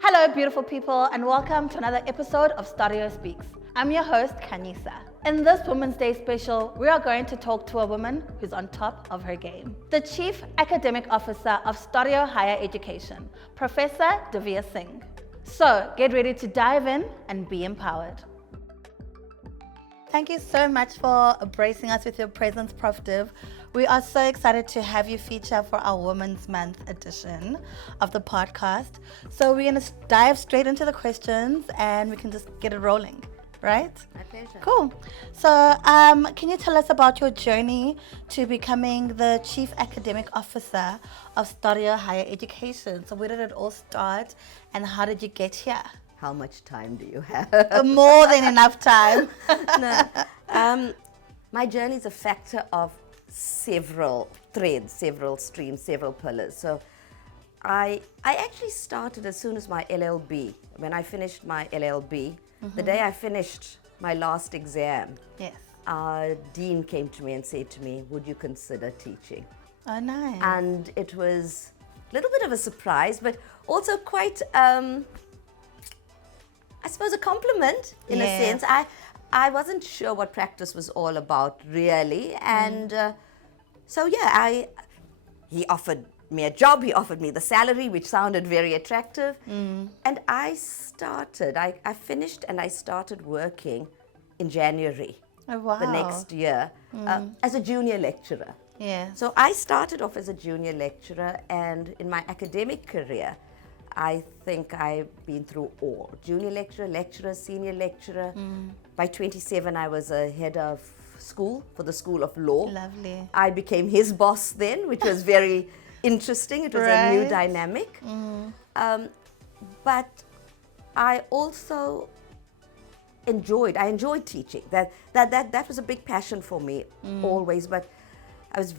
Hello, beautiful people, and welcome to another episode of STADIO Speaks. I'm your host, Kanyisa. In this Women's Day special, we are going to talk to a woman who's on top of her game. The Chief Academic Officer of STADIO Higher Education, Professor Divya Singh. So, get ready to dive in and be empowered. Thank you so much for gracing us with your presence, Prof. Div. We are so excited to have you feature for our Women's Month edition of the podcast. So we're going to dive straight into the questions and we can just get it rolling, right? My pleasure. Cool. So can you tell us about your journey to becoming the Chief Academic Officer of STADIO Higher Education? So where did it all start and how did you get here? How much time do you have? More than enough time. No. My journey is a factor of several threads, several streams, several pillars. So I actually started as soon as my LLB. When I finished my LLB, the day I finished my last exam, Yes. our dean came to me and said to me, would you consider teaching? Oh, nice. And it was a little bit of a surprise, but also quite, I suppose, a compliment in a sense. I wasn't sure what practice was all about, really. And he offered me a job, he offered me the salary, which sounded very attractive. And I finished and I started working in January the next year as a junior lecturer. Yeah. So I started off as a junior lecturer, and in my academic career, I think I've been through all. Junior lecturer, senior lecturer. By 27, I was a head of school for the School of Law. Lovely. I became his boss then, which was very interesting. It was a new dynamic. But I also enjoyed teaching. That was a big passion for me always, but I was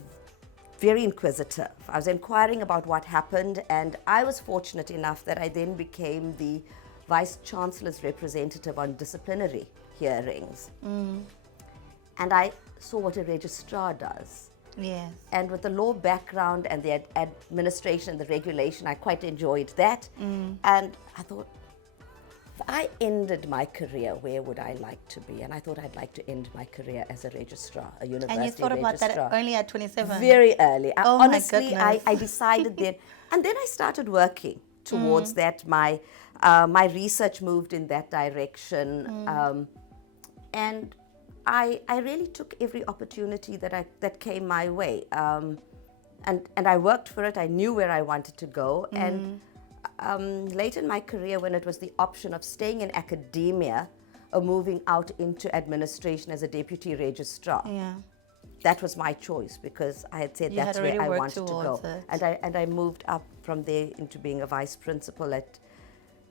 very inquisitive. I was inquiring about what happened, and I was fortunate enough that I then became the Vice Chancellor's representative on disciplinary hearings. And I saw what a registrar does. Yes. And with the law background and the administration and the regulation, I quite enjoyed that. And I thought, if I ended my career, where would I like to be? And I thought I'd like to end my career as a registrar, a university registrar. And you thought about that only at 27? Very early. Honestly, I decided then. And then I started working towards that. My research moved in that direction. And I really took every opportunity that came my way. And I worked for it. I knew where I wanted to go. And late in my career, when it was the option of staying in academia or moving out into administration as a deputy registrar, that was my choice, because I had said that's where I wanted to go. And I moved up from there into being a vice principal at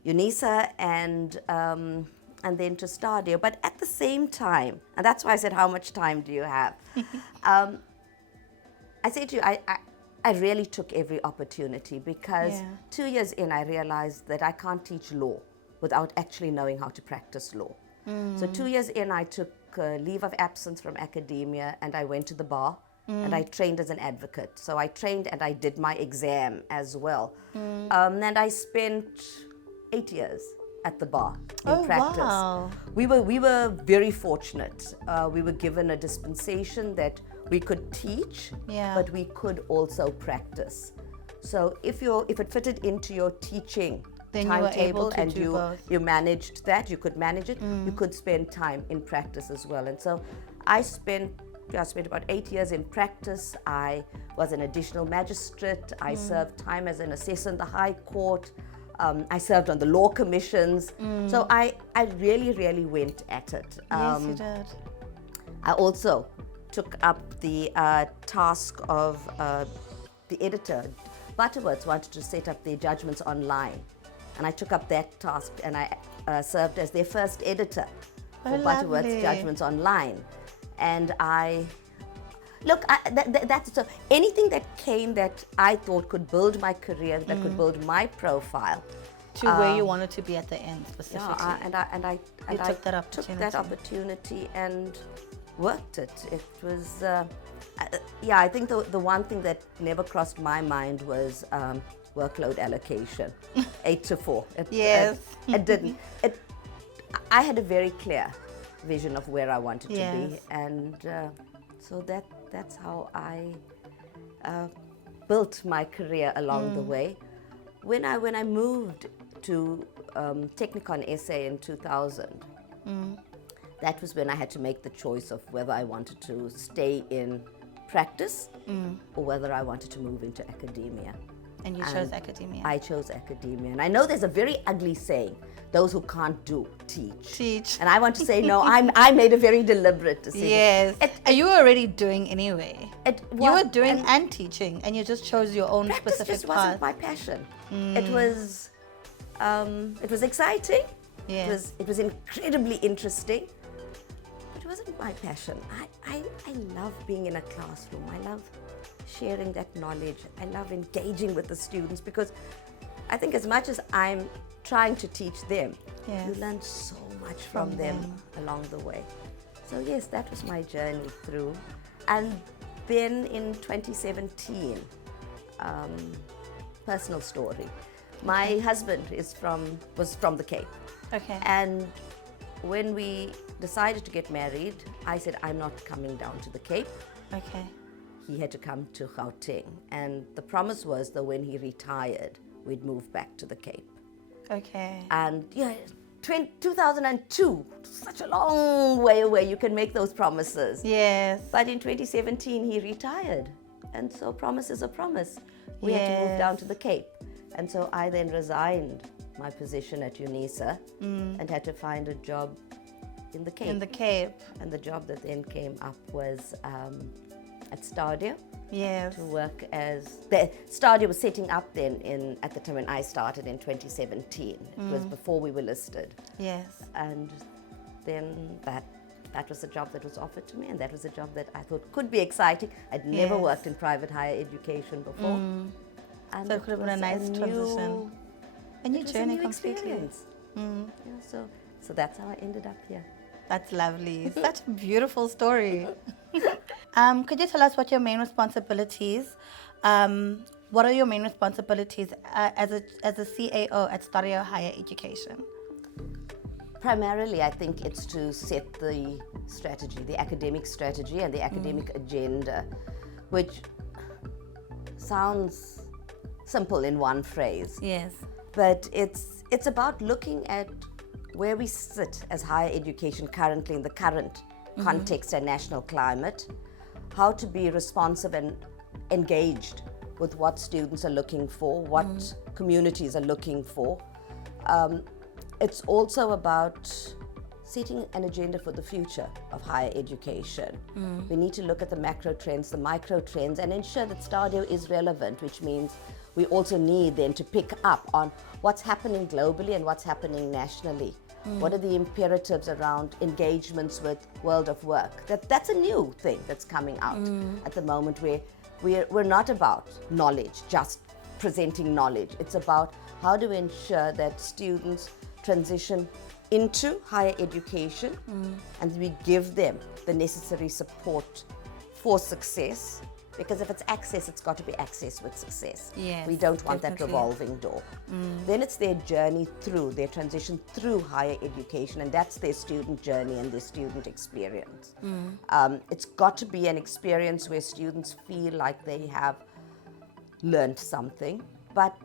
UNISA and then to STADIO. But at the same time, and that's why I said, how much time do you have? I said to you, I really took every opportunity, because 2 years in, I realized that I can't teach law without actually knowing how to practice law. So 2 years in, I took leave of absence from academia and I went to the bar and I trained as an advocate. So I trained and I did my exam as well. And I spent 8 years at the bar in practice. Wow. We were very fortunate. We were given a dispensation that we could teach, but we could also practice. So if it fitted into your teaching timetable and you managed that, you could manage it, you could spend time in practice as well. And so I spent about 8 years in practice. I was an additional magistrate. I served time as an assessor in the High Court. I served on the law commissions. So I really, really went at it. Yes, you did. I also took up the task of the editor. Butterworths wanted to set up their judgments online. And I took up that task and I served as their first editor for Butterworth's Judgments Online. And so anything that came that I thought could build my career, that could build my profile. To where you wanted to be at the end specifically. Yeah, I took that opportunity and worked it. It was, I think the one thing that never crossed my mind was workload allocation, 8 to 4. Yes. It didn't. I had a very clear vision of where I wanted to be, Yes. and so that's how I built my career along the way. When I moved to Technikon SA in 2000, that was when I had to make the choice of whether I wanted to stay in practice or whether I wanted to move into academia. And you chose academia. I chose academia. And I know there's a very ugly saying, those who can't do, teach. Teach. And I want to say, no, I made a very deliberate decision. Yes. You were already doing anyway. You were doing and and teaching, and you just chose your own practice specific just path. wasn't my passion. It was exciting. Yes. It was incredibly interesting. But it wasn't my passion. I love being in a classroom. I love sharing that knowledge. I love engaging with the students, because I think as much as I'm trying to teach them, Yes. you learn so much from them along the way. So yes, that was my journey through. And then in 2017, personal story. My husband was from the Cape. Okay. And when we decided to get married, I said, I'm not coming down to the Cape. Okay. He had to come to Gauteng. And the promise was that when he retired, we'd move back to the Cape. Okay. And yeah, 2002, such a long way away, you can make those promises. Yes. But in 2017, he retired. And so promise is a promise. We had to move down to the Cape. And so I then resigned my position at UNISA and had to find a job in the Cape. In the Cape. And the job that then came up was at STADIO. Yes. To work as the STADIO was setting up then at the time when I started in 2017. It was before we were listed. Yes. And then that was the job that was offered to me, and that was a job that I thought could be exciting. I'd never Yes. worked in private higher education before. And So it could have been a nice transition. A new it was journey a new completely. experience. Yeah, so that's how I ended up here. That's lovely. Such a beautiful story. Could you tell us what your main responsibilities? What are your main responsibilities as a CAO at STADIO Higher Education? Primarily, I think it's to set the strategy, the academic strategy and the academic agenda, which sounds simple in one phrase. Yes. But it's about looking at where we sit as higher education currently in the current context and national climate, how to be responsive and engaged with what students are looking for, what communities are looking for. It's also about setting an agenda for the future of higher education. We need to look at the macro trends, the micro trends, and ensure that STADIO is relevant, which means we also need then to pick up on what's happening globally and what's happening nationally. What are the imperatives around engagements with world of work? That's a new thing that's coming out at the moment, where we're not about knowledge, just presenting knowledge. It's about how do we ensure that students transition into higher education and we give them the necessary support for success. Because if it's access, it's got to be access with success. Yes, we don't want that definitely. revolving door. Then it's their journey through, their transition through higher education, and that's their student journey and their student experience. It's got to be an experience where students feel like they have learned something. But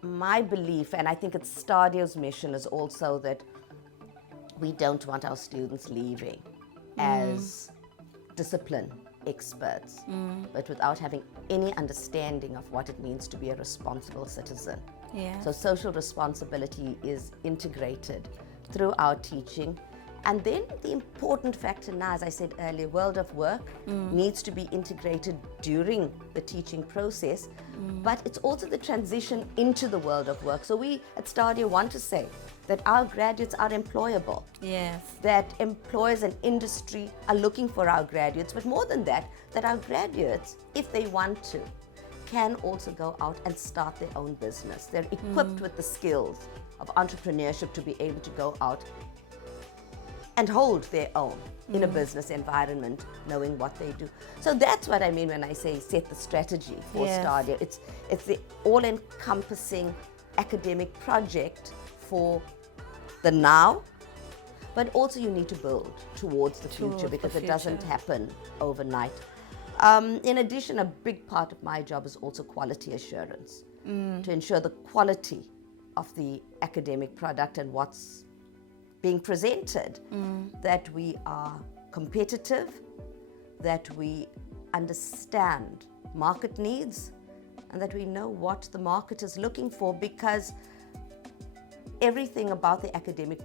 my belief, and I think it's STADIO's mission, is also that we don't want our students leaving as discipline experts, but without having any understanding of what it means to be a responsible citizen. Yeah. So social responsibility is integrated through our teaching. And then the important factor now, as I said earlier, world of work needs to be integrated during the teaching process, but it's also the transition into the world of work. So we at STADIO want to say that our graduates are employable. Yes. That employers and industry are looking for our graduates, but more than that, that our graduates, if they want to, can also go out and start their own business. They're equipped with the skills of entrepreneurship to be able to go out and hold their own in a business environment, knowing what they do. So that's what I mean when I say set the strategy for STADIO. It's the all-encompassing academic project for the now, but also you need to build towards the future, because it doesn't happen overnight. In addition, a big part of my job is also quality assurance, to ensure the quality of the academic product and what's being presented, that we are competitive, that we understand market needs, and that we know what the market is looking for, because everything about the academic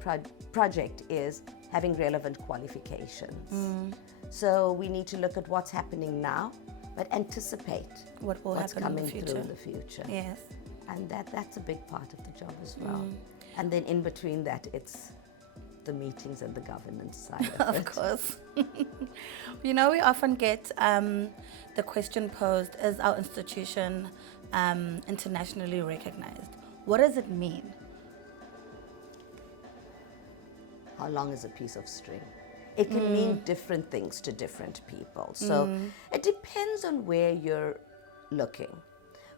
project is having relevant qualifications. So we need to look at what's happening now, but anticipate what's coming through in the future. Yes. And that's a big part of the job as well. And then in between that, it's the meetings and the governance side of it. Of course. We often get the question posed, is our institution internationally recognized? What does it mean? How long is a piece of string? It can mean different things to different people. So it depends on where you're looking.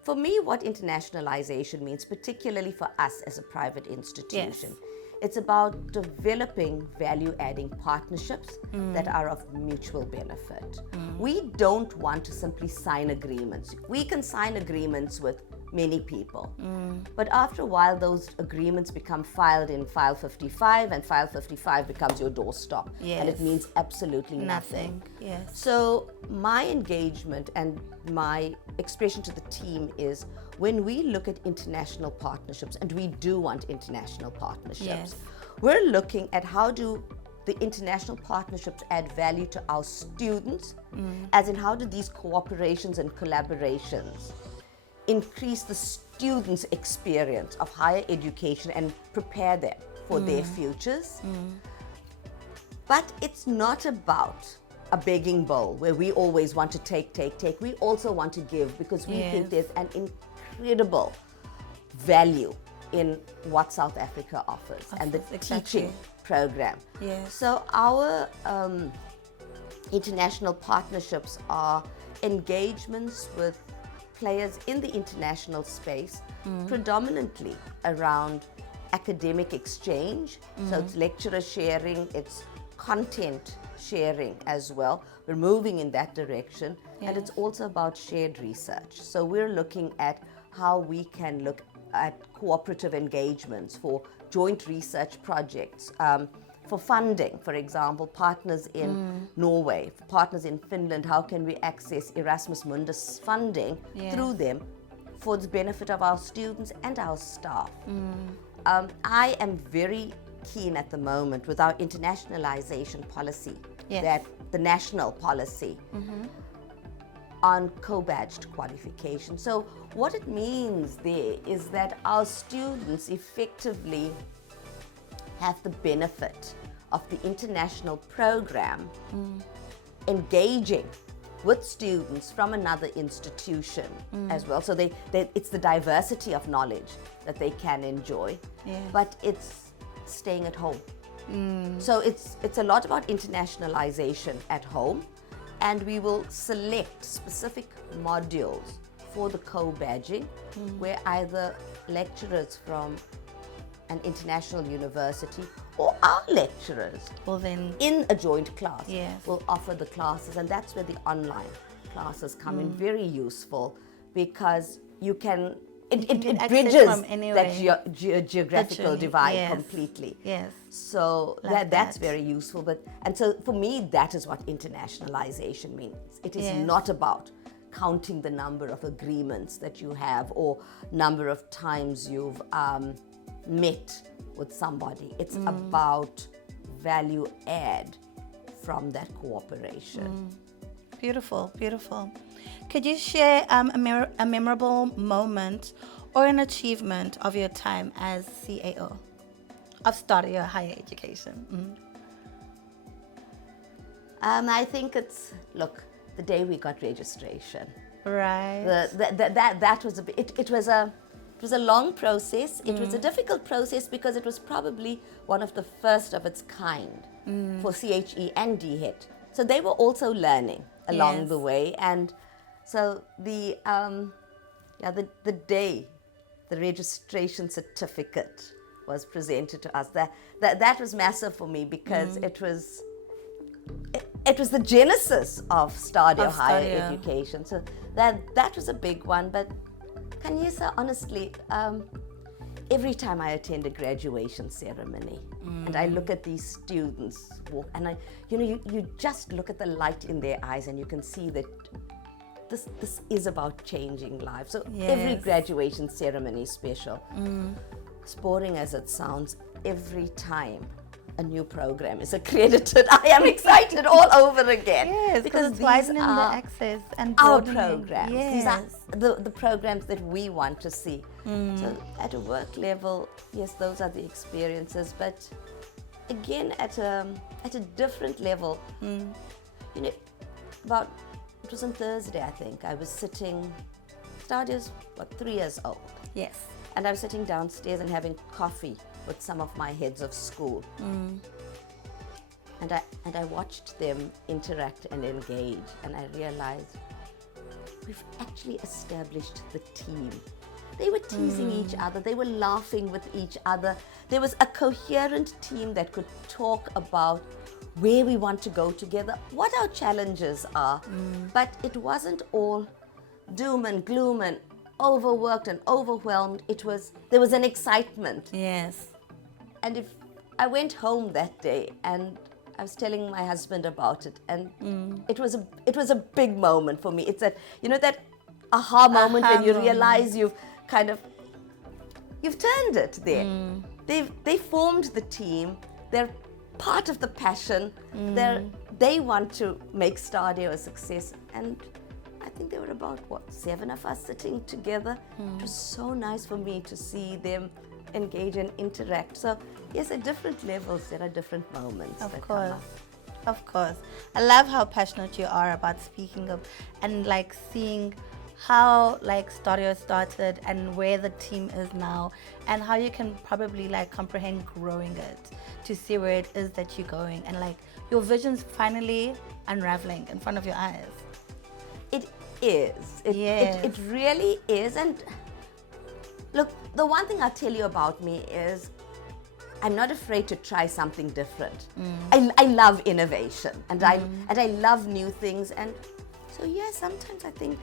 For me, what internationalization means, particularly for us as a private institution, it's about developing value-adding partnerships that are of mutual benefit. We don't want to simply sign agreements. We can sign agreements with many people, but after a while those agreements become filed in file 55, and file 55 becomes your doorstop, and it means absolutely nothing. Yes. So my engagement and my expression to the team is, when we look at international partnerships, and we do want international partnerships, we're looking at how do the international partnerships add value to our students, as in how do these cooperations and collaborations increase the students' experience of higher education and prepare them for their futures. But it's not about a begging bowl where we always want to take. We also want to give, because we think there's an incredible value in what South Africa offers and the teaching program. So our international partnerships are engagements with players in the international space, predominantly around academic exchange. So it's lecturer sharing, it's content sharing as well. We're moving in that direction. And it's also about shared research. So we're looking at how we can look at cooperative engagements for joint research projects, for funding, for example, partners in Norway, partners in Finland, how can we access Erasmus Mundus funding through them for the benefit of our students and our staff. I am very keen at the moment with our internationalization policy, that the national policy on co-badged qualification. So what it means there is that our students effectively have the benefit of the international program engaging with students from another institution as well. So it's the diversity of knowledge that they can enjoy, but it's staying at home. So it's a lot about internationalization at home, and we will select specific modules for the co-badging where either lecturers from an international university or our lecturers in a joint class will offer the classes, and that's where the online classes come in very useful, because you can it bridges that geographical divide completely. So that's very useful. So for me, that is what internationalization means. It is not about counting the number of agreements that you have or number of times you've met with somebody. It's about value add from that cooperation. Beautiful, beautiful. Could you share a memorable moment or an achievement of your time as CAO of STADIO Higher Education? I think it's, the day we got registration. Right. That was it was a long process. It was a difficult process because it was probably one of the first of its kind for CHE and DHET. So they were also learning along Yes. the way. And so the day the registration certificate was presented to us, that was massive for me, because it was the genesis of STADIO Higher STADIO. Education. So that was a big one. But Kanyisa, honestly, every time I attend a graduation ceremony and I look at these students walk, and you just look at the light in their eyes, and you can see that this is about changing lives. So every Yes. graduation ceremony is special. As boring as it sounds, every time a new program is accredited, I am excited all over again. Yes, because it's these widening the are access and our broadening. programs. Yes. These are the programs that we want to see. So at a work level, yes, those are the experiences. But again, at a different level, it was on Thursday, I think. I was sitting, STADIO's 3 years old. Yes. And I was sitting downstairs and having coffee with some of my heads of school. And I watched them interact and engage, and I realized we've actually established the team. They were teasing each other, they were laughing with each other. There was a coherent team that could talk about where we want to go together, what our challenges are. But it wasn't all doom and gloom and overworked and overwhelmed. There was an excitement. Yes. And if I went home that day and I was telling my husband about it, and it was a big moment for me. It's that that aha moment when you realize you've turned it there. They formed the team. They're part of the passion. They want to make STADIO a success. And I think there were about 7 of us sitting together. It was so nice for me to see them engage and interact. So yes, at different levels there are different moments. Of that come course. up. Of course. I love how passionate you are about speaking of and seeing how STADIO started and where the team is now, and how you can probably comprehend growing it to see where it is that you're going, and your vision's finally unraveling in front of your eyes. It is. Yes. It really is. And look, the one thing I'll tell you about me is I'm not afraid to try something different. I love innovation, and I love new things. And so sometimes I think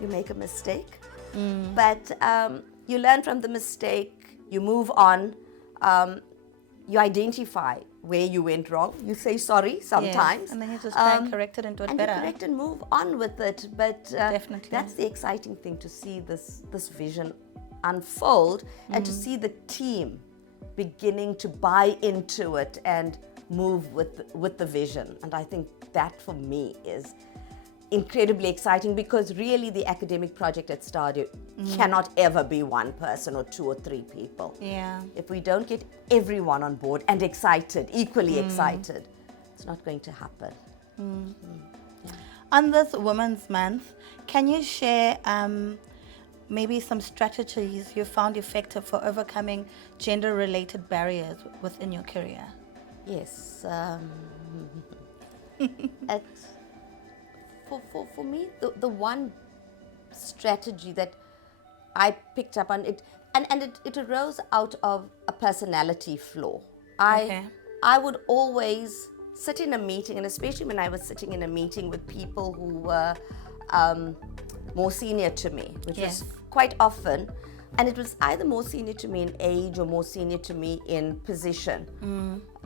you make a mistake, but you learn from the mistake, you move on, you identify where you went wrong, you say sorry sometimes. Yes. And then you just try and correct it and do it better. You correct and move on with it. But Definitely. that's the exciting thing, to see this vision unfold and to see the team beginning to buy into it and move with the vision. And I think that for me is incredibly exciting, because really the academic project at STADIO cannot ever be one person or 2 or 3 people. Yeah. If we don't get everyone on board and excited, equally excited, it's not going to happen. On this Women's Month, can you share maybe some strategies you found effective for overcoming gender-related barriers within your career? Yes. For me, the one strategy that I picked up on it, and it arose out of a personality flaw. I would always sit in a meeting, and especially when I was sitting in a meeting with people who were more senior to me, which was quite often, and it was either more senior to me in age or more senior to me in position.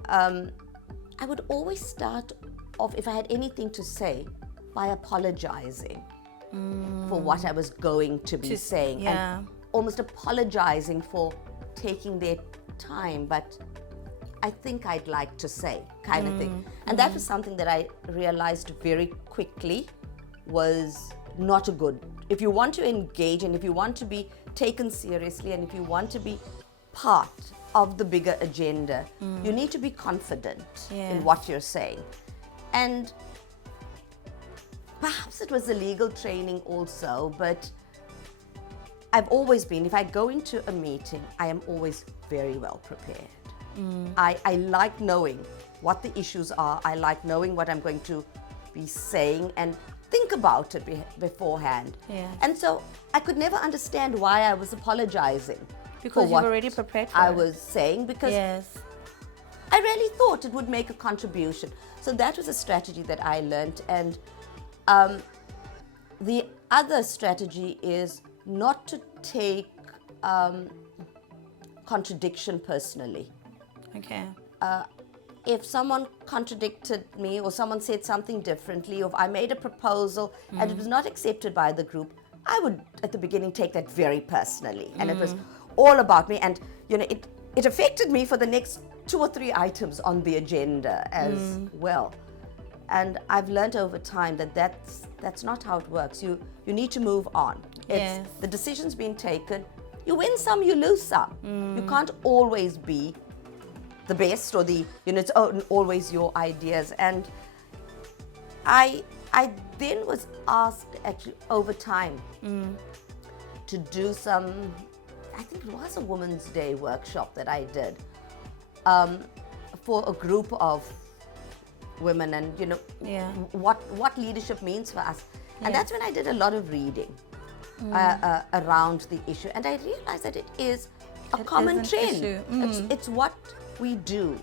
I would always start off, if I had anything to say, by apologizing for what I was going to be saying, and almost apologizing for taking their time, but I think I'd like to say, kind of thing. And that was something that I realized very quickly was not a good. If you want to engage, and if you want to be taken seriously, and if you want to be part of the bigger agenda, you need to be confident in what you're saying. And perhaps it was the legal training also, but I've always been, if I go into a meeting, I am always very well prepared. I like knowing what the issues are. I like knowing what I'm going to be saying and think about it beforehand. Yeah. And so I could never understand why I was apologizing. Because for you've what already prepared for I it. was saying, because Yes. I really thought it would make a contribution. So that was a strategy that I learned. And the other strategy is not to take contradiction personally. Okay. If someone contradicted me or someone said something differently, or if I made a proposal and it was not accepted by the group, I would at the beginning take that very personally. And it was all about me. And it affected me for the next 2 or 3 items on the agenda as well. And I've learned over time that that's not how it works. You need to move on. Yes. The decision's been taken. You win some, you lose some. You can't always be the best, or it's always your ideas. And I then was asked actually over time to do some, I think it was a Women's Day workshop that I did for a group of women, and what leadership means for us. And that's when I did a lot of reading around the issue, and I realized that it is a common trend. It's what we do.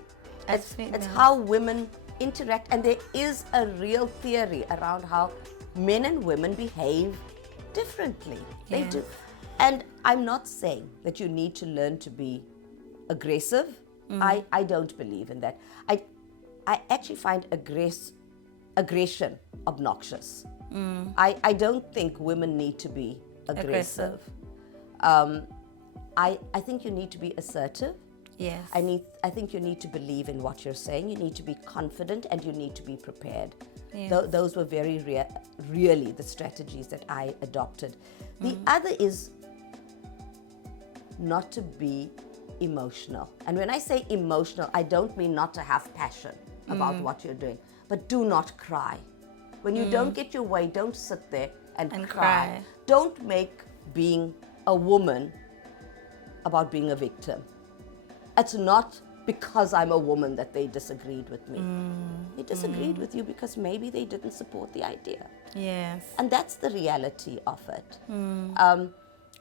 It's how women interact, and there is a real theory around how men and women behave differently. They do. And I'm not saying that you need to learn to be aggressive. I don't believe in that. I actually find aggression obnoxious. I don't think women need to be aggressive. I think you need to be assertive. Yes. I think you need to believe in what you're saying. You need to be confident, and you need to be prepared. Yes. Those were really the strategies that I adopted. The other is not to be emotional. And when I say emotional, I don't mean not to have passion about what you're doing, but do not cry. When you don't get your way, don't sit there and cry. Don't make being a woman about being a victim. It's not because I'm a woman that they disagreed with me. They disagreed with you because maybe they didn't support the idea. Yes. And that's the reality of it.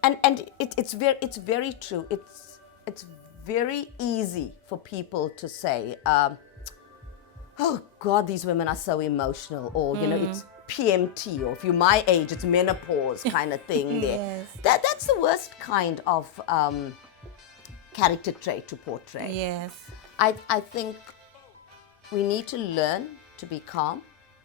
And it's very true. It's very easy for people to say, oh God, these women are so emotional, or it's PMT, or if you're my age, it's menopause kind of thing. Yes. That's the worst kind of character trait to portray. Yes. I think we need to learn to be calm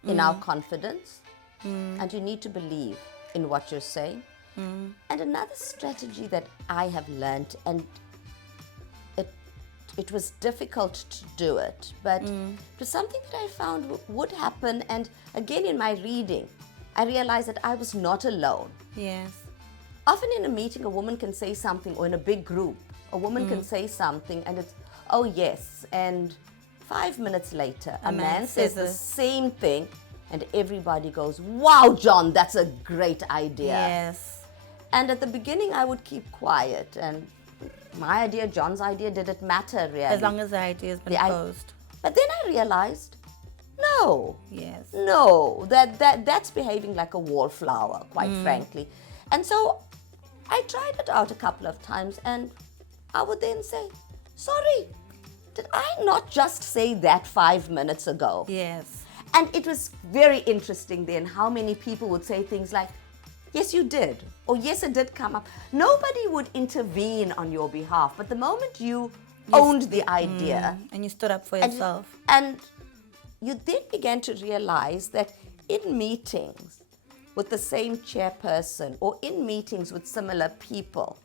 in our confidence, and you need to believe in what you're saying. And another strategy that I have learned, and it was difficult to do it, but it was something that I found would happen. And again, in my reading, I realized that I was not alone. Yes. Often in a meeting, a woman can say something, or in a big group, a woman can say something, and it's, oh yes, and 5 minutes later, a man says the same thing, and everybody goes, wow, John, that's a great idea. Yes. And at the beginning, I would keep quiet, and my idea, John's idea, did it matter really? As long as the idea has been posed. But then I realized, no. Yes. No, that's behaving like a wallflower, quite frankly. And so I tried it out a couple of times, and I would then say, sorry, did I not just say that 5 minutes ago? Yes. And it was very interesting then how many people would say things like, yes, you did, or yes, it did come up. Nobody would intervene on your behalf, but the moment you owned the idea, and you stood up for yourself, and you then began to realize that in meetings with the same chairperson, or in meetings with similar people,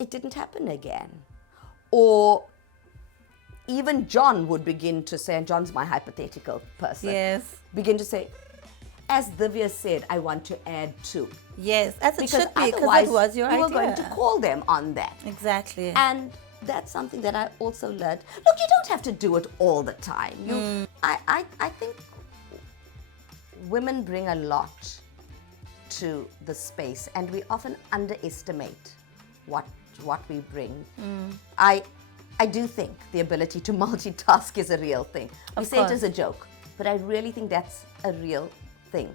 it didn't happen again. Or even John would begin to say, and John's my hypothetical person, yes, begin to say, as Divya said, I want to add to. Yes, as it should be, because otherwise it was your idea. we were going to call them on that. Exactly. And that's something that I also learned. Look, you don't have to do it all the time. I think women bring a lot to the space, and we often underestimate what we bring. I do think the ability to multitask is a real thing. We say it as a joke, but I really think that's a real thing.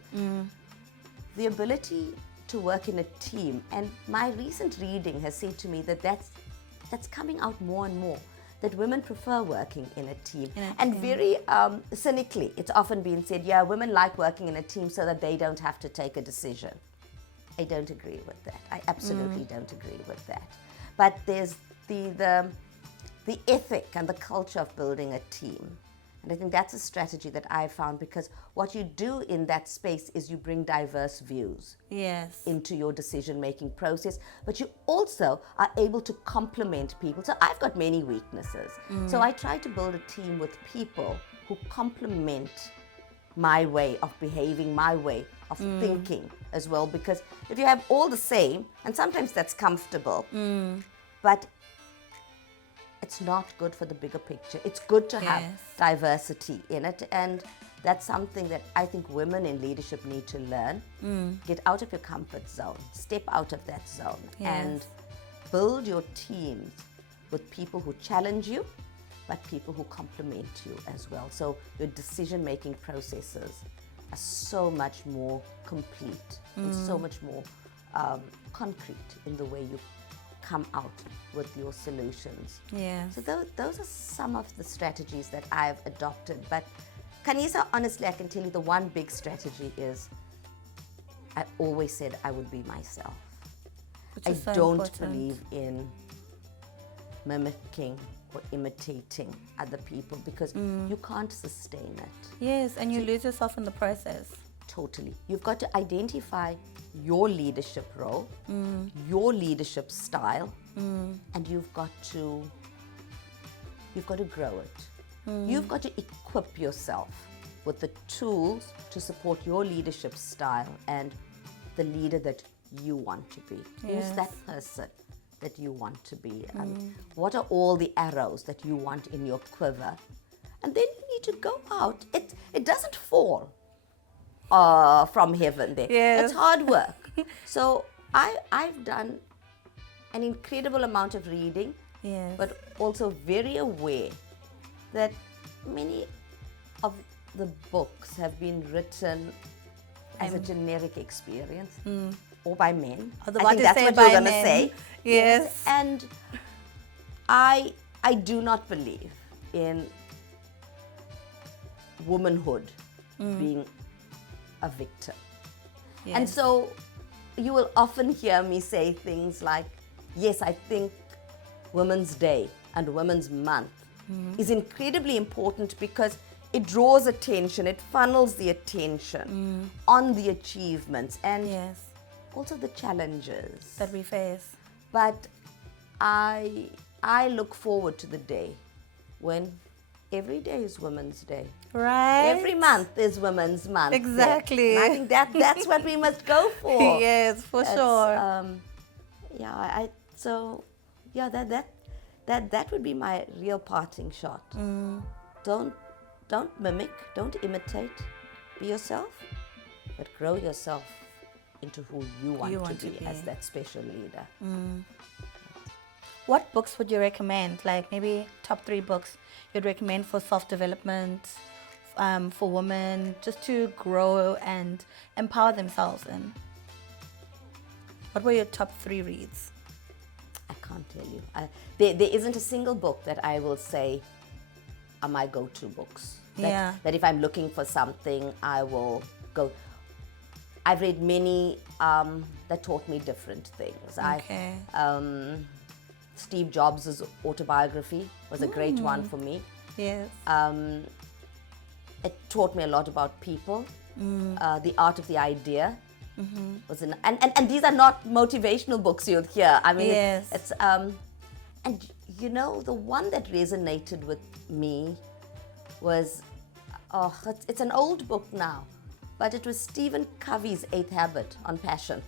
The ability to work in a team, and my recent reading has said to me that that's coming out more and more, that women prefer working in a team. And very cynically, it's often been said, yeah, women like working in a team so that they don't have to take a decision. I don't agree with that. I absolutely don't agree with that. But there's the ethic and the culture of building a team. And I think that's a strategy that I found, because what you do in that space is you bring diverse views into your decision-making process, but you also are able to complement people. So I've got many weaknesses. So I try to build a team with people who complement my way of behaving, my way of thinking as well, because if you have all the same, and sometimes that's comfortable, but it's not good for the bigger picture. It's good to have diversity in it, and that's something that I think women in leadership need to learn. Get out of your comfort zone, step out of that zone, and build your teams with people who challenge you, but people who complement you as well. So your decision-making processes are so much more complete and so much more concrete in the way you come out with your solutions. So those are some of the strategies that I've adopted. But Kanisa, honestly, I can tell you the one big strategy is I always said I would be myself. I don't believe in mimicking or imitating other people, because you can't sustain it. And you lose yourself in the process. Totally. You've got to identify your leadership role, your leadership style, and you've got to grow it. You've got to equip yourself with the tools to support your leadership style and the leader that you want to be. Who's that person that you want to be? And what are all the arrows that you want in your quiver? And then you need to go out. It doesn't fall from heaven there. It's hard work. So I've done an incredible amount of reading, but also very aware that many of the books have been written as a generic experience, or by men. I think that's what you're going to say. And I do not believe in womanhood being a victim. And so you will often hear me say things like, yes, I think Women's Day and Women's Month is incredibly important, because it draws attention, it funnels the attention on the achievements and also the challenges that we face. But I look forward to the day when every day is Women's Day. Right. Every month is Women's Month. Exactly. And I think that's what we must go for. Yes, for sure. That would be my real parting shot. Don't mimic, don't imitate. Be yourself, but grow yourself into who you want to be as that special leader. What books would you recommend? Like maybe top 3 books you'd recommend for self-development, for women, just to grow and empower themselves in? What were your top 3 reads? I can't tell you. There isn't a single book that I will say are my go-to books. That if I'm looking for something, I will go. I've read many that taught me different things. Steve Jobs' autobiography was a great one for me. It taught me a lot about people. The Art of the Idea was and these are not motivational books you'll hear. I mean, it's and you know, the one that resonated with me was it's an old book now, but it was Stephen Covey's 8th Habit on Passion.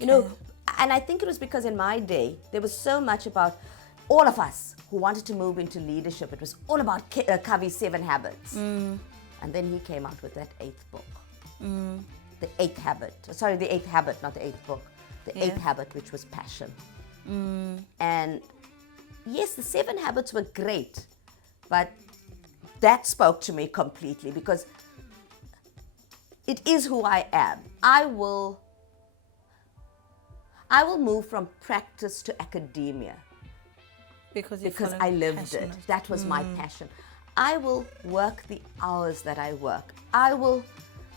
You know, and I think it was because in my day there was so much about all of us who wanted to move into leadership. It was all about Covey's 7 Habits, and then he came out with that 8th book, the 8th Habit. Sorry, the 8th Habit, not the 8th book. The 8th Habit, which was passion. And yes, the 7 habits were great, but that spoke to me completely because it is who I am. I will move from practice to academia because I lived it. That was my passion. I will work the hours that I work. I will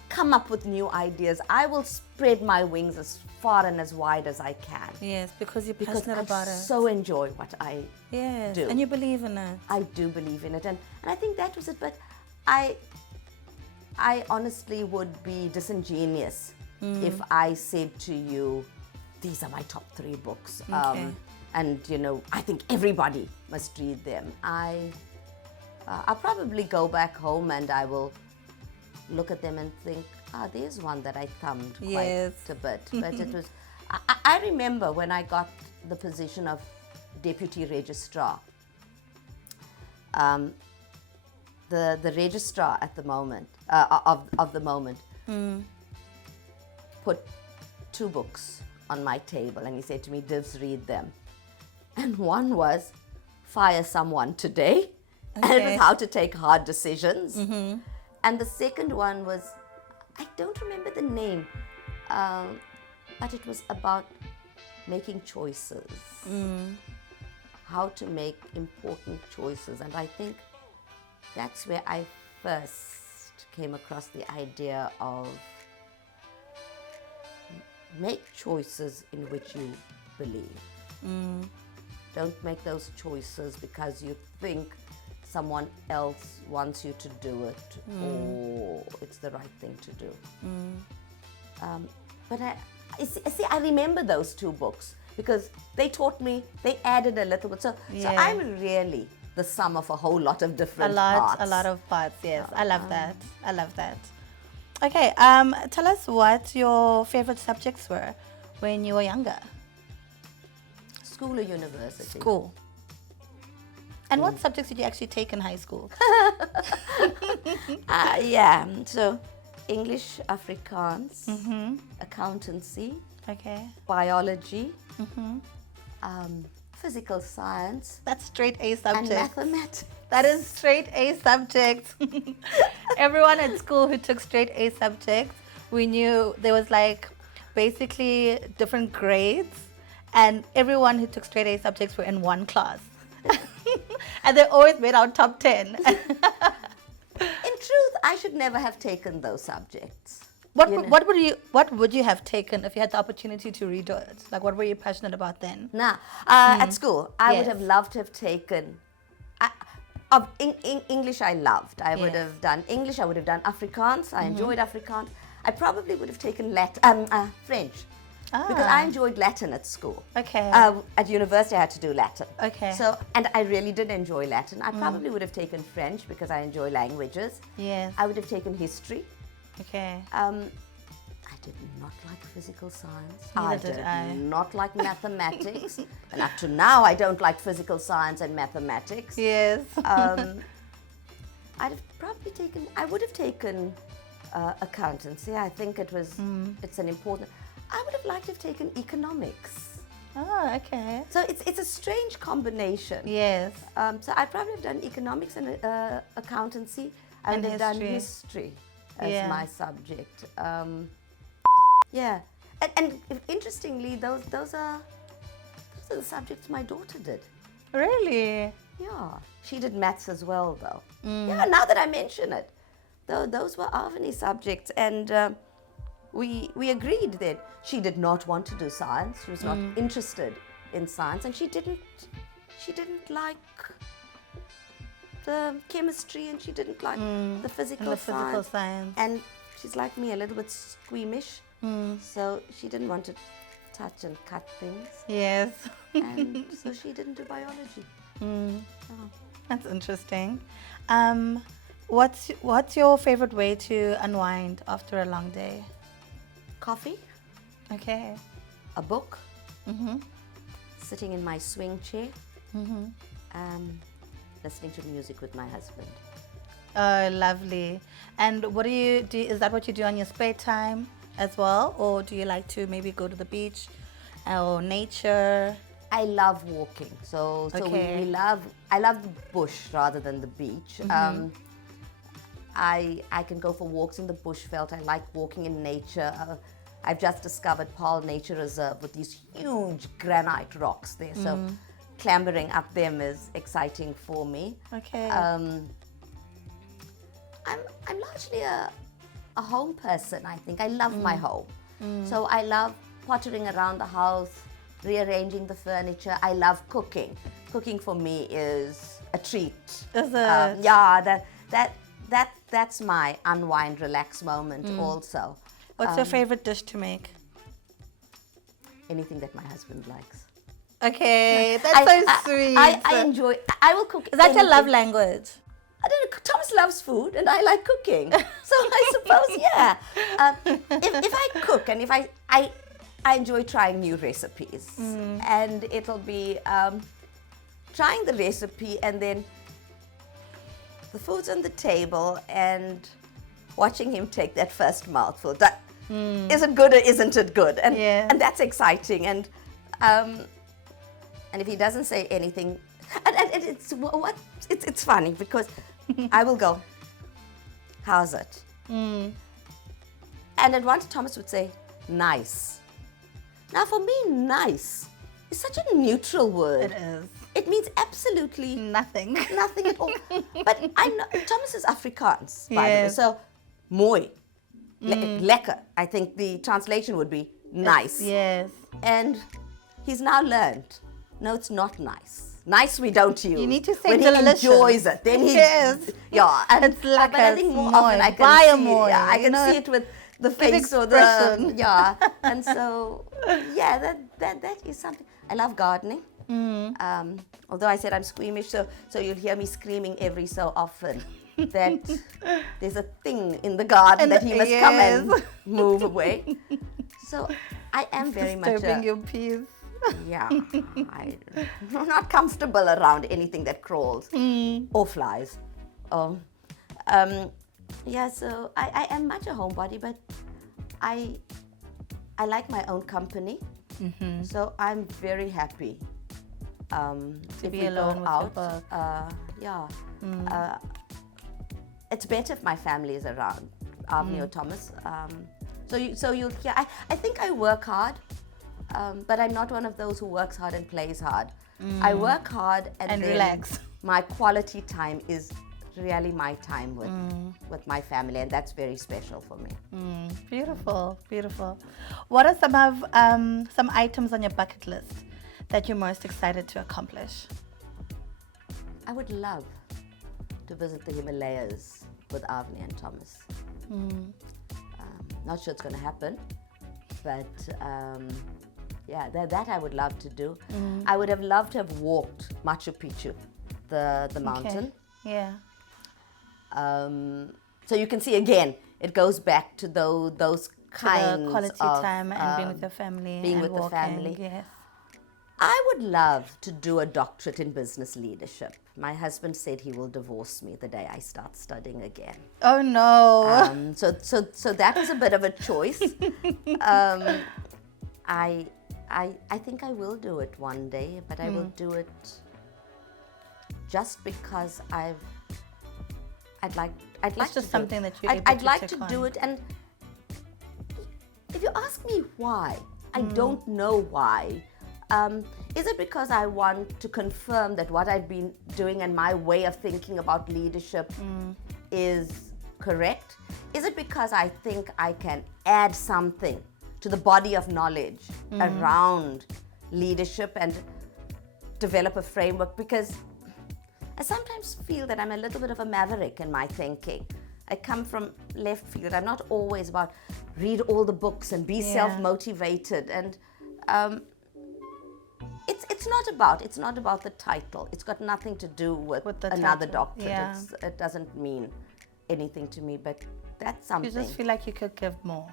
come up with new ideas. I will spread my wings as far and as wide as I can. Yes, because you're passionate about it. I so enjoy what I do. And you believe in it. I do believe in it. And I think that was it. But I honestly would be disingenuous if I said to you, these are my top 3 books. Okay. And, you know, I think everybody must read them. I'll probably go back home and I will look at them and think, there's one that I thumbed quite a bit. But it was, I remember when I got the position of deputy registrar, the registrar at the moment, of the moment, put 2 books on my table and he said to me, Divs, read them. And one was Fire Someone Today, and it was how to take hard decisions. And the second one was, I don't remember the name, but it was about making choices, how to make important choices. And I think that's where I first came across the idea of make choices in which you believe. Don't make those choices because you think someone else wants you to do it or it's the right thing to do. But I remember those 2 books because they taught me, they added a little bit. So I'm really the sum of a whole lot of different parts. A lot of parts, yes. I love that. I love that. Okay, tell us what your favorite subjects were when you were younger. School or university? School. And what subjects did you actually take in high school? So English, Afrikaans, accountancy, biology, physical science. That's straight A subject. And mathematics. That is straight A subject. Everyone at school who took straight A subjects, we knew there was like basically different grades, and everyone who took straight A subjects were in one class. And they always made our top 10. In truth, I should never have taken those subjects. What would you have taken if you had the opportunity to redo it? Like, what were you passionate about then? At school, I would have loved to have taken. English, I loved. I would have done English. I would have done Afrikaans. I enjoyed Afrikaans. I probably would have taken French. Because I enjoyed Latin at school. Okay. At university, I had to do Latin. Okay. So, and I really did enjoy Latin. I probably would have taken French because I enjoy languages. Yes. I would have taken history. Okay. I did not like physical science. Neither did I. Not like mathematics. And up to now, I don't like physical science and mathematics. Yes. I would have taken accountancy. I think it's an important. I would have liked to have taken economics. Oh, okay. So it's a strange combination. Yes. So I'd probably have done economics and accountancy. I would have done history as my subject. And interestingly, those are the subjects my daughter did. Really? Yeah. She did maths as well, though. Yeah. Now that I mention it, those were Avani subjects, and we agreed that she did not want to do science. She was not interested in science, and she didn't like the chemistry, and she didn't like the physical science. And she's like me, a little bit squeamish. So she didn't want to touch and cut things. Yes. And so she didn't do biology. That's interesting. What's your favorite way to unwind after a long day? Coffee. Okay. A book. Sitting in my swing chair. Listening to music with my husband. Oh, lovely. And what do you do? Is that what you do on your spare time as well? Or do you like to maybe go to the beach or nature? I love walking. So Okay. I love the bush rather than the beach. I can go for walks in the bushveld. I like walking in nature. I've just discovered Paarl Nature Reserve with these huge granite rocks there. So clambering up them is exciting for me. Okay. I'm largely a home person, I think. I love my home. So I love pottering around the house, rearranging the furniture. I love cooking. Cooking for me is a treat. Is it? Yeah, that's my unwind, relax moment also. What's your favorite dish to make? Anything that my husband likes. Okay, that's so sweet. I enjoy, I will cook. Is that your love anything. language? I don't know, Thomas loves food and I like cooking. So I suppose, yeah. If I cook and if I enjoy trying new recipes. And it'll be trying the recipe and then the food's on the table and watching him take that first mouthful. Is it good or isn't it good? And and that's exciting. And if he doesn't say anything, and it's funny because I will go, how's it? And at once Thomas would say, nice. Now for me, nice is such a neutral word. It is. It means absolutely Nothing. nothing at all. But I know Thomas is Afrikaans, by the way. So, mooi, lekker. I think the translation would be nice. Yes. And he's now learned, no, it's not nice. Nice we don't use. You need to say when delicious. he enjoys it, then he Yes. and It's lekker, but I think more it's often mooi. I can Baie see, mooi, I you can know, see it with the big face or the expression. and so yeah, that is something. I love gardening. Although I said I'm squeamish, so you'll hear me screaming every so often that there's a thing in the garden that he must come and move away. So I am very much Disturbing your peace. yeah, I'm not comfortable around anything that crawls or flies. Yeah, so I am much a homebody, but I like my own company. So I'm very happy To if be we alone go with out. your work. Yeah, it's better if my family is around, Avni or Thomas. So you'll hear. I think I work hard, but I'm not one of those who works hard and plays hard. I work hard and then relax. My quality time is really my time with my family, and that's very special for me. Beautiful, beautiful. What are some items on your bucket list that you're most excited to accomplish? I would love to visit the Himalayas with Avni and Thomas. Not sure it's going to happen, but yeah, that I would love to do. I would have loved to have walked Machu Picchu, the mountain. Okay. Yeah. So you can see again, it goes back to those kinds The quality of time and being with your family. being and with the walking. family. Yes. I would love to do a doctorate in business leadership. My husband said he will divorce me the day I start studying again. Oh no. So that was a bit of a choice. I think I will do it one day, but I will do it just because I'd like It's just to something do. that you're able I'd to like take to on. do it, and if you ask me why, I don't know why. Is it because I want to confirm that what I've been doing and my way of thinking about leadership is correct? Is it because I think I can add something to the body of knowledge around leadership and develop a framework? Because I sometimes feel that I'm a little bit of a maverick in my thinking. I come from left field. I'm not always about read all the books and be self-motivated. And it's not about the title. It's got nothing to do with another title. doctorate. Yeah. It doesn't mean anything to me, but that's something. You just feel like you could give more.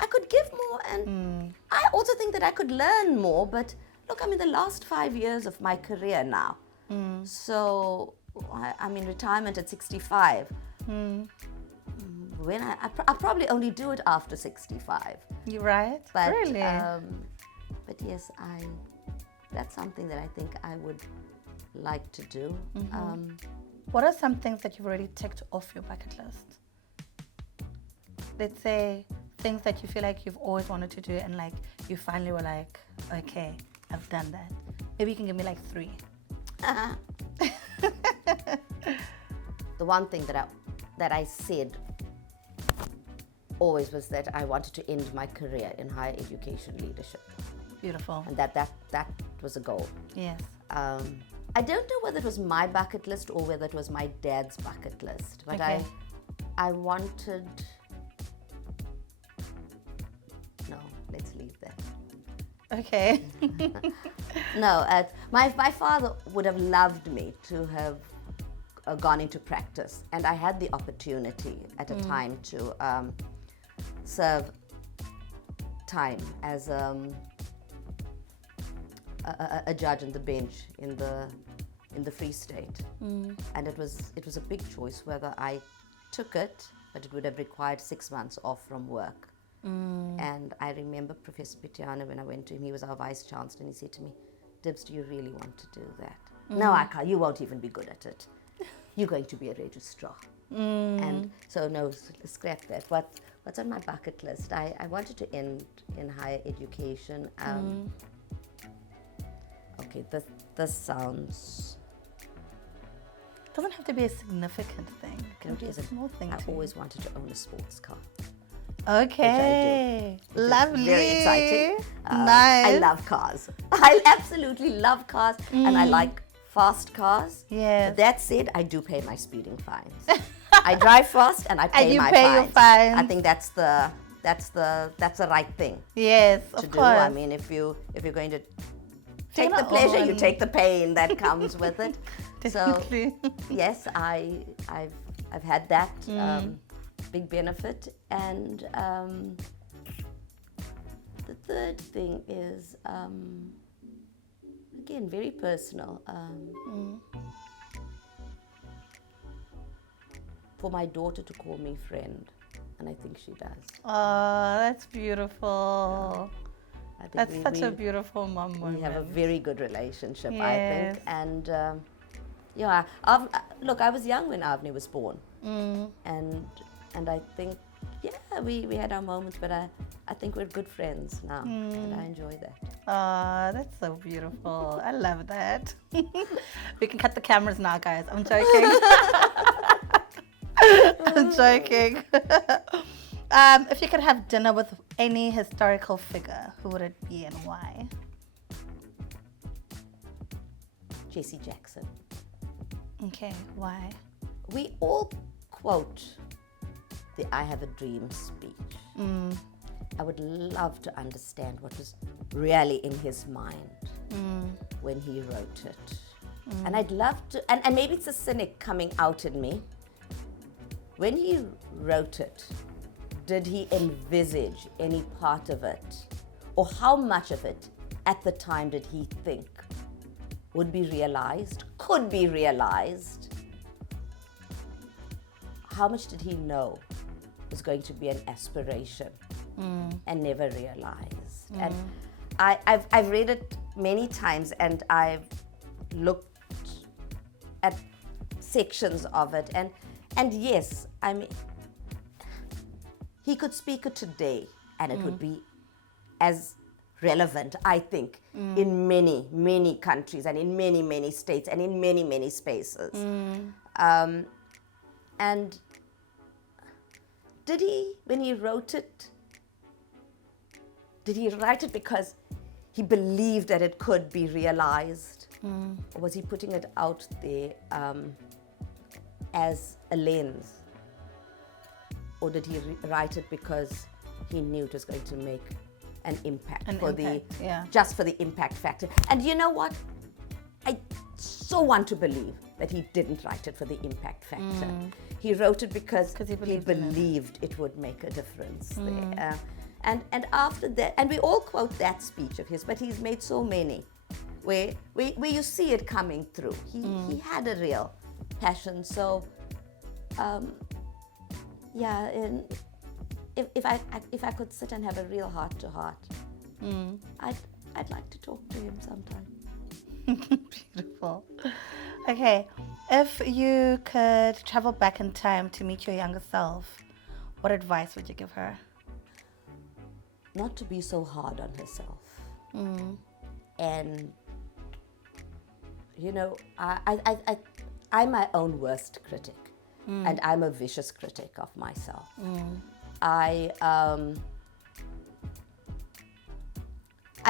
I could give more, and I also think that I could learn more. But look, I'm in the last 5 years of my career now. So I'm in retirement at 65. When I'll probably only do it after 65. You right? But Really? but yes, that's something that I think I would like to do. What are some things that you've already ticked off your bucket list? Let's say things that you feel like you've always wanted to do and like you finally were like, okay, I've done that. Maybe you can give me like 3. The one thing that I said always was that I wanted to end my career in higher education leadership. Beautiful. And that was a goal. Yes. I don't know whether it was my bucket list or whether it was my dad's bucket list, but Okay. I wanted. No, let's leave that. Okay. No, my father would have loved me to have gone into practice, and I had the opportunity at a time to serve time as a judge on the bench in the Free State, and it was a big choice whether I took it, but it would have required 6 months off from work. And I remember Professor Pitiana, when I went to him, he was our vice chancellor, and he said to me, "Dibs, do you really want to do that?" "No, I can't. You won't even be good at it. You're going to be a registrar." And so no, scrap that. What's on my bucket list? I wanted to end in higher education. Okay, this sounds. Doesn't have to be a significant thing. It can be a small thing I too. always wanted to own a sports car. Okay. Which is Lovely. Very exciting. Nice. I love cars. I absolutely love cars, and I like fast cars. Yes. But that said, I do pay my speeding fines. I drive fast and I pay And you my pay fines. your fines. I think that's the right thing Yes, to of do. course. I mean, if you're going to take the not pleasure, you own- take the pain that comes with it. Definitely. So yes, I've had that big benefit, and the third thing is again very personal. For my daughter to call me friend, and I think she does. Oh, that's beautiful. I think That's such a beautiful mom moment. We have a very good relationship, I Yes. think, and look, I was young when Avni was born, and I think we had our moments, but I think we're good friends now, and I enjoy that. Oh, that's so beautiful. I love that. We can cut the cameras now, guys. I'm joking. I'm joking. If you could have dinner with any historical figure, who would it be and why? Jesse Jackson. Okay, why? We all quote the "I have a dream" speech. I would love to understand what was really in his mind when he wrote it. And I'd love to, and maybe it's a cynic coming out in me. When he wrote it, did he envisage any part of it, or how much of it at the time did he think would be realized, could be realized? How much did he know was going to be an aspiration and never realized? And I've read it many times, and I've looked at sections of it, and yes, I mean, he could speak it today, and it would be as relevant, I think, in many, many countries, and in many, many states, and in many, many spaces. And did he, when he wrote it, did he write it because he believed that it could be realized? Or was he putting it out there as a lens? Or did he write it because he knew it was going to make an impact, just for the impact factor? And you know what? I so want to believe that he didn't write it for the impact factor. He wrote it because he believed it would make a difference there. And after that, and we all quote that speech of his, but he's made so many where you see it coming through. He had a real passion. So, and if I could sit and have a real heart to heart, I'd like to talk to him sometime. Beautiful. Okay, if you could travel back in time to meet your younger self, what advice would you give her? Not to be so hard on herself. And, I'm my own worst critic. And I'm a vicious critic of myself. I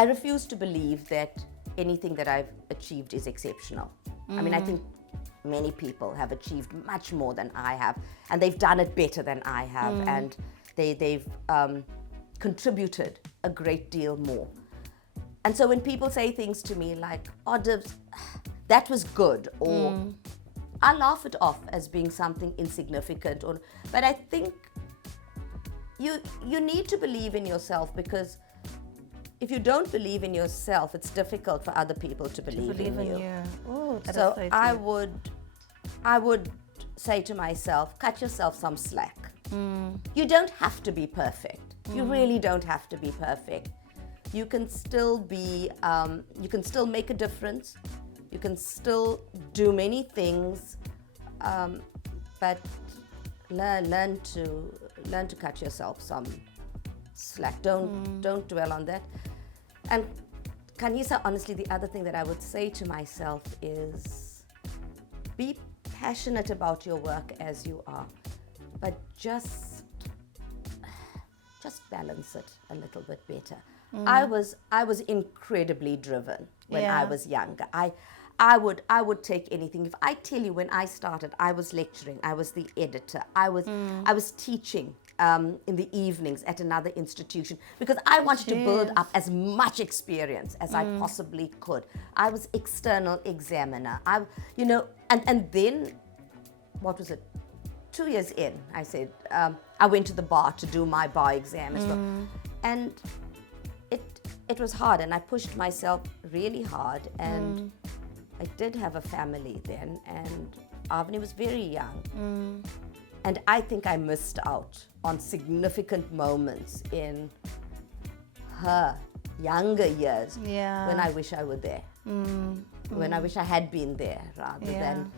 refuse to believe that anything that I've achieved is exceptional. I mean, I think many people have achieved much more than I have, and they've done it better than I have, and they've contributed a great deal more. And so when people say things to me like, "Oh, Divs, that was good," or I laugh it off as being something insignificant. But I think you need to believe in yourself, because if you don't believe in yourself, it's difficult for other people to believe in you. Ooh, that So is so I would say to myself, cut yourself some slack. You don't have to be perfect. You really don't have to be perfect. You can still be, you can still make a difference. You can still do many things, but learn to cut yourself some slack. Don't dwell on that. And Kanisa, honestly, the other thing that I would say to myself is, be passionate about your work as you are, but just balance it a little bit better. I was incredibly driven when I was younger. I would take anything. If I tell you, when I started, I was lecturing, I was the editor, I was teaching in the evenings at another institution, because I wanted to build up as much experience as I possibly could. I was external examiner. And then, what was it? 2 years in, I said, I went to the bar to do my bar exam as well. And it was hard, and I pushed myself really hard, and I did have a family then, and Avni was very young. And I think I missed out on significant moments in her younger years when I wish I were there. When I wish I had been there, rather than,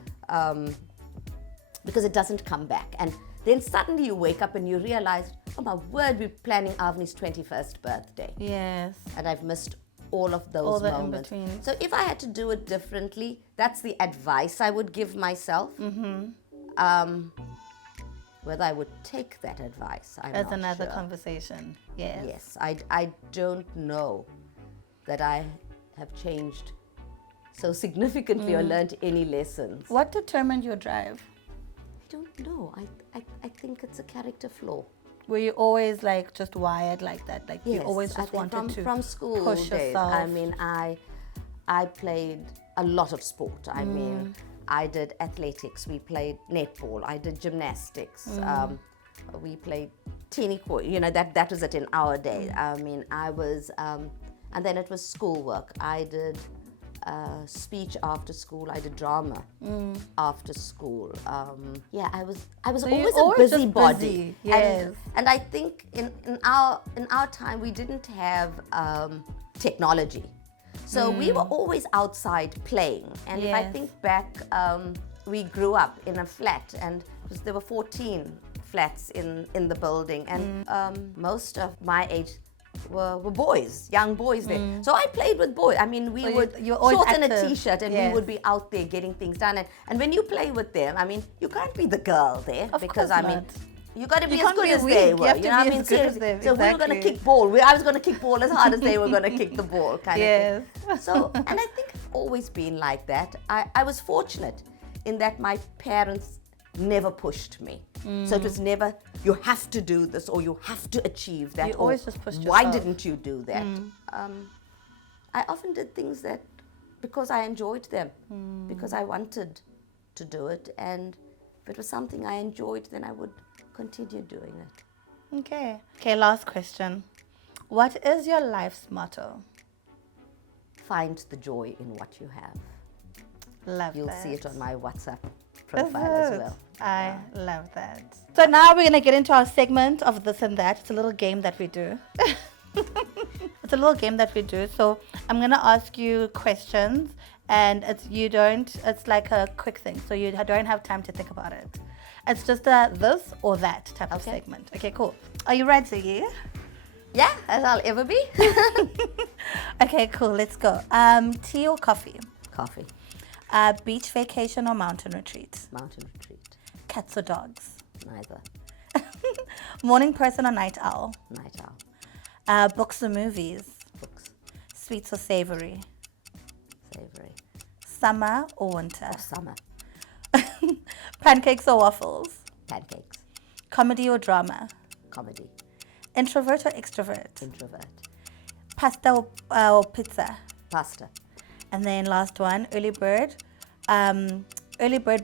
because it doesn't come back. And then suddenly you wake up and you realize, oh my word, we're planning Avni's 21st birthday. Yes. And I've missed all of those moments. So if I had to do it differently, that's the advice I would give myself. Whether I would take that advice, I'm That's not another sure. conversation. Yes. Yes, I don't know that I have changed so significantly or learned any lessons. What determined your drive? I don't know. I think it's a character flaw. Were you always like just wired like that? Like you Yes, always I just think wanted to from school push days. yourself? I mean, I played a lot of sport. I mean, I did athletics. We played netball. I did gymnastics. We played teeny court. That was it in our day. I mean, I was, and then it was schoolwork. I did speech after school. I did drama after school. I was So always you're a always just busybody. busy, yes. And I think in our time we didn't have technology, so we were always outside playing. And if I Yes. think back, we grew up in a flat, and there were 14 flats in the building, and most of my age were boys, young boys there. So I played with boys. I mean, we would you're always shorts and a active. t-shirt, and Yes. we would be out there getting things done. And when you play with them, I mean, you can't be the girl there, Of because course I mean, not. you got to be You as can't good be as weak. they You were. have to know what be I mean? as good as Seriously. them. So we were going to Exactly. kick ball. I was going to kick ball as hard as they were going to kick the ball, kind of thing. Yes. So, and I think I've always been like that. I was fortunate in that my parents never pushed me. So it was never, you have to do this, or you have to achieve that. You or always just pushed why yourself. didn't you do that? I often did things that because I enjoyed them, because I wanted to do it. And if it was something I enjoyed, then I would continue doing it. Okay, last question. What is your life's motto? Find the joy in what you have. Love You'll that. see it on my WhatsApp Is profile as it? well. I love that. So now we're going to get into our segment of this and that. It's a little game that we do. It's a little game that we do. So I'm gonna ask you questions, and it's like a quick thing. So you don't have time to think about it. It's just a this or that type of segment. Okay, cool. Are you ready? Yeah, as I'll ever be. Okay, cool. Let's go. Tea or coffee? Coffee. Beach vacation or mountain retreat? Mountain retreat. Cats or dogs? Neither. Morning person or night owl? Night owl. Books or movies? Books. Sweets or savory? Savory. Summer or winter? Or summer. Pancakes or waffles? Pancakes. Comedy or drama? Comedy. Introvert or extrovert? Introvert. Pasta or pizza? Pasta. And then last one, early bird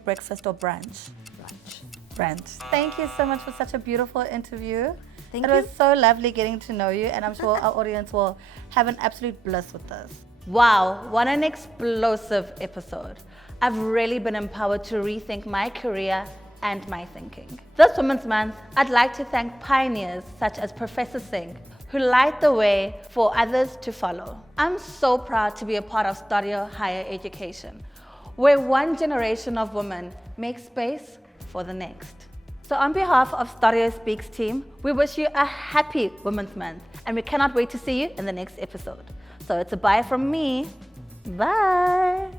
breakfast or brunch? Brunch. Brunch. Thank you so much for such a beautiful interview. Thank It you. was so lovely getting to know you, and I'm sure our audience will have an absolute bliss with this. Wow, what an explosive episode. I've really been empowered to rethink my career and my thinking. This Women's Month, I'd like to thank pioneers such as Professor Singh, who light the way for others to follow. I'm so proud to be a part of STADIO Higher Education, where one generation of women make space for the next. So on behalf of STADIO Speaks team, we wish you a happy Women's Month, and we cannot wait to see you in the next episode. So it's a bye from me. Bye.